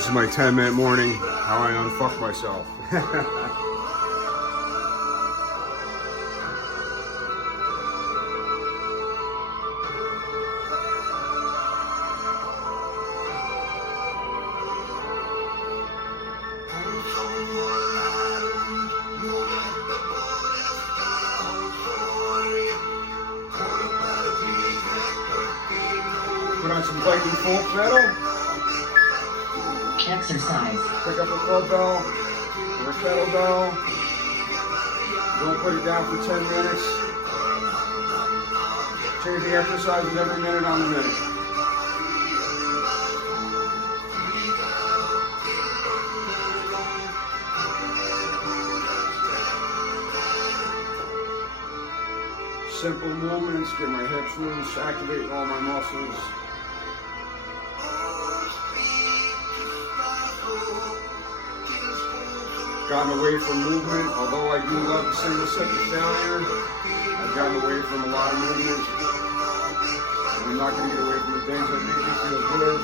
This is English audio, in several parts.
This is my 10-minute morning, how I unfuck myself. Put on some Viking folk metal. Exercise. Pick up a club bell or a kettlebell. Don't put it down for 10 minutes. Change the exercises every minute on the minute. Simple movements, get my hips loose, activate all my muscles. Gotten away from movement, although I do love the single set to failure. I've gotten away from a lot of movement. And I'm not going to get away from the things that make me feel good.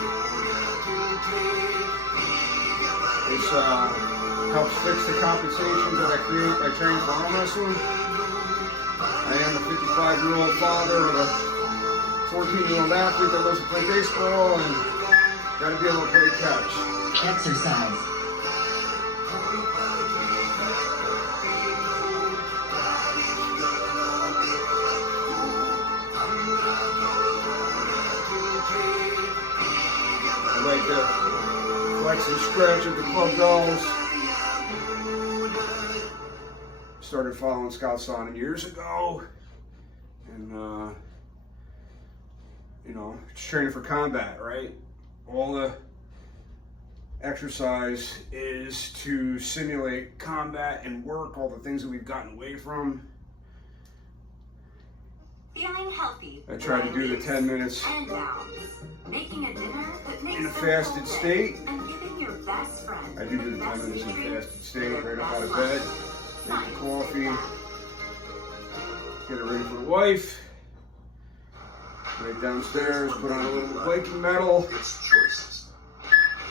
It helps fix the compensations that I create by training for arm wrestling. I am a 55-year-old father of a 14-year-old athlete that loves to play baseball and got to be able to play catch. Exercise. I like to flex and stretch at the club bells. Started following Scott Sonnen years ago, and you know, training for combat, right? All the exercise is to simulate combat and work all the things that we've gotten away from. Feeling healthy. I try to do the 10 minutes Making a dinner that makes in a fasted state. and giving your best friend I do the 10 minutes in a fasted state, right up out of bed, make the coffee, get it ready for the wife, right downstairs, put on a little Viking metal.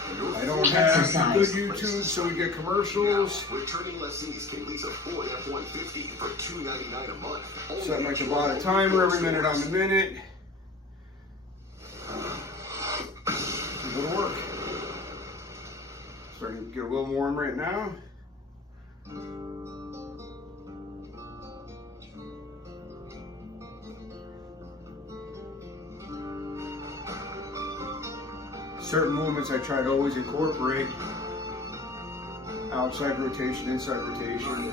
I don't have good YouTube, so we get commercials. Returning lessees can lease a Ford F-150 for $299 a month. Set my Tabata timer every minute on the minute. Go to work. Starting to get a little warm right now. Certain movements I try to always incorporate. Outside rotation, inside rotation.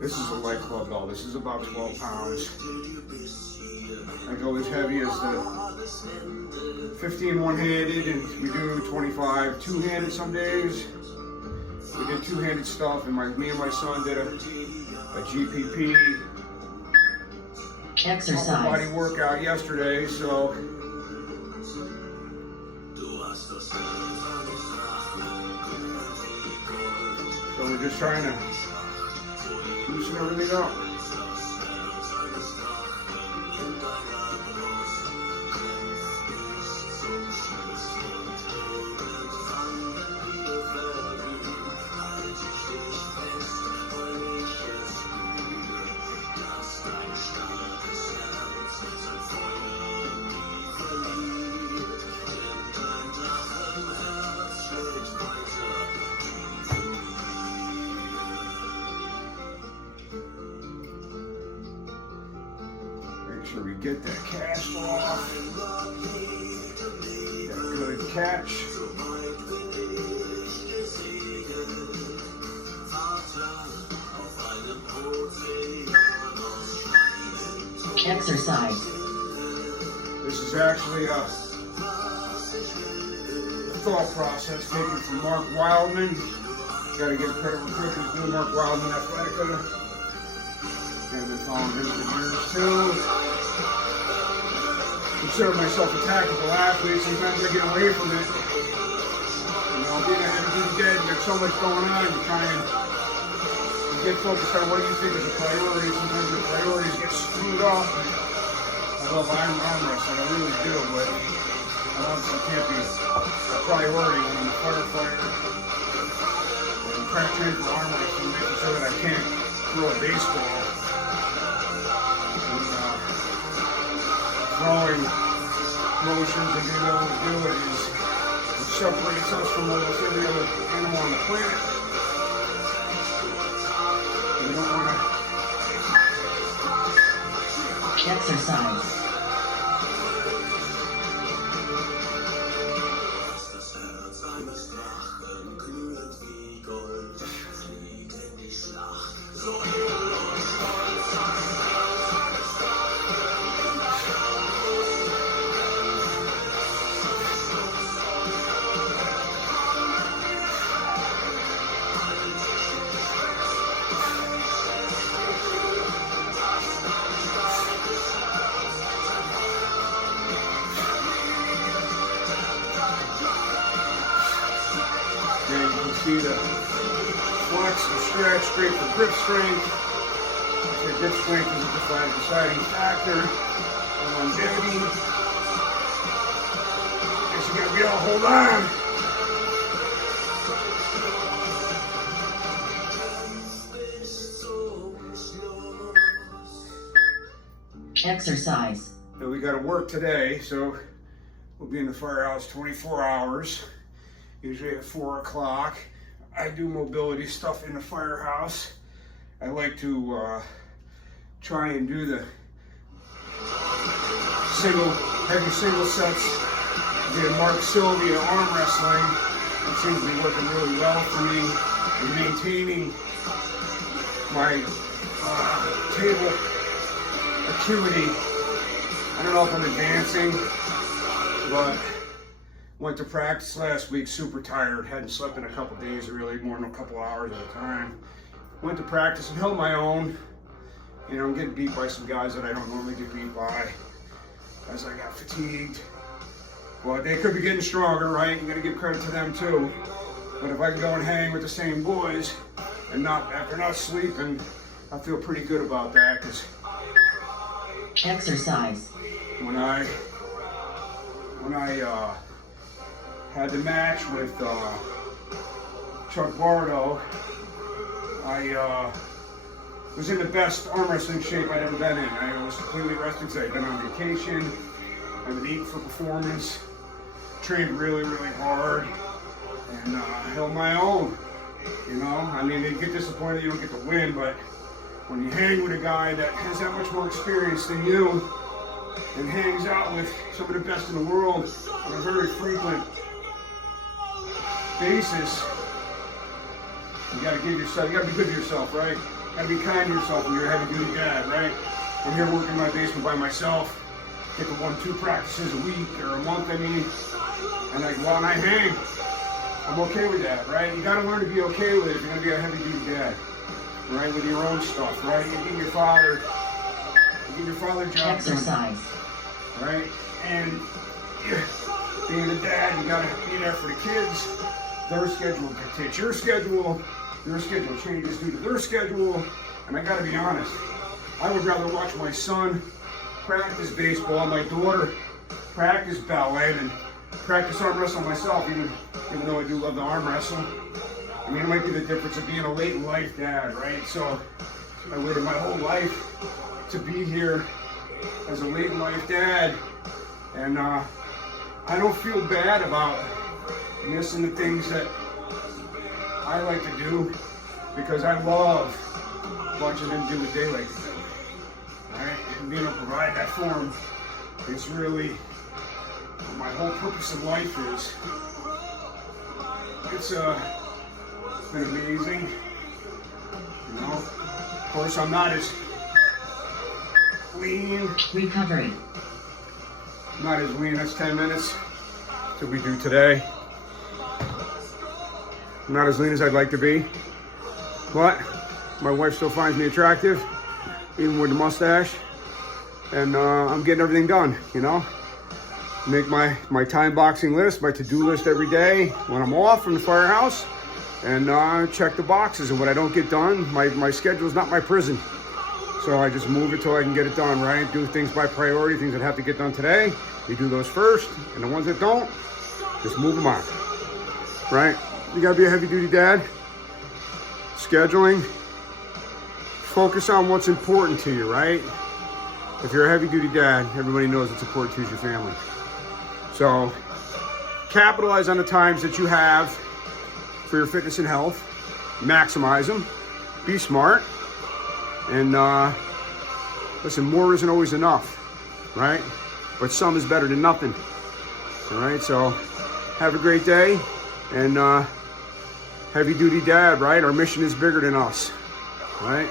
This is a light club bell. This is about 12 pounds. I go as heavy as the 15 one-handed, and we do 25 two-handed some days. We did two-handed stuff, and me and my son did a GPP Exercise. upper body workout yesterday, so we're just trying to loosen everything up. Make sure we get that cast off. Got a good catch. Exercise. This is actually a thought process taken from Mark Wildman. Got to give credit where credit is due. Mark Wildman, Athletica. I've been following him for years too. Consider myself a tactical athlete. Sometimes I get away from it. You know, being a heavy duty dead, there's so much going on. You try and get focused on what you think is a priority. Sometimes your priorities get screwed up. I love arm wrestling, I really do, but it obviously can't be a priority when I'm a firefighter. I'm trying to train for arm wrestling, making sure that I can't throw a baseball. And throwing motions and being able to do it is what separates us from almost every other animal on the planet. We don't want to exercise. See the flex and stretch, great for grip strength. The grip strength is a deciding factor for longevity. Guess you gotta be able to hold on. Exercise. Now we gotta work today, so we'll be in the firehouse 24 hours. Usually at 4 o'clock. I do mobility stuff in the firehouse. I like to try and do the heavy single sets, the Mark Sylvia arm wrestling. It seems to be working really well for me in maintaining my table acuity. I don't know if I'm advancing, but went to practice last week, super tired. Hadn't slept in a couple days, really, more than a couple hours at a time. Went to practice and held my own. You know, I'm getting beat by some guys that I don't normally get beat by as I got fatigued. Well, they could be getting stronger, right? You gotta give credit to them too. But if I can go and hang with the same boys and after not sleeping, I feel pretty good about that, because exercise. When I had the match with Chuck Bardo, I was in the best arm wrestling shape I'd ever been in. I was completely rested because I'd been on vacation. I've been eating for performance, trained really, really hard, and held my own. You know, I mean, you get disappointed you don't get to win, but when you hang with a guy that has that much more experience than you and hangs out with some of the best in the world on a very frequent basis, you gotta be good to yourself, right? You gotta be kind to yourself when you're a heavy-duty dad, right? I'm here working in my basement by myself, get to 1-2 practices a week or a month, I mean, and I go out and I hang. I'm okay with that, right? You gotta learn to be okay with it if you're gonna be a heavy-duty dad, right? With your own stuff, right? You get your father job Exercise. done, right? And being a dad, you gotta be there for the kids. Their schedule dictates your schedule changes due to their schedule, and I gotta be honest, I would rather watch my son practice baseball, my daughter practice ballet, and practice arm wrestle myself, even though I do love the arm wrestle. I mean, it might be the difference of being a late in life dad, right? So I waited my whole life to be here as a late in life dad, and I don't feel bad about missing the things that I like to do, because I love watching them do what they like to do, right? And being able to provide that for them is really what my whole purpose in life is. It's been amazing, you know. Of course, I'm not as lean. Recovery. Not as lean as 10 minutes that we do today. Not as lean as I'd like to be, but my wife still finds me attractive, even with the mustache, and I'm getting everything done, you know. Make my time boxing list, my to-do list every day when I'm off from the firehouse, and check the boxes. And what I don't get done, my schedule is not my prison. So I just move it till I can get it done, right? Do things by priority, things that have to get done today. You do those first, and the ones that don't, just move them on, right? You gotta be a heavy-duty dad. Scheduling. Focus on what's important to you, right? If you're a heavy-duty dad, everybody knows what's important to you is your family. So capitalize on the times that you have for your fitness and health. Maximize them. Be smart. And listen, more isn't always enough, right? But some is better than nothing. All right, so have a great day. And heavy duty dad, right? Our mission is bigger than us, right?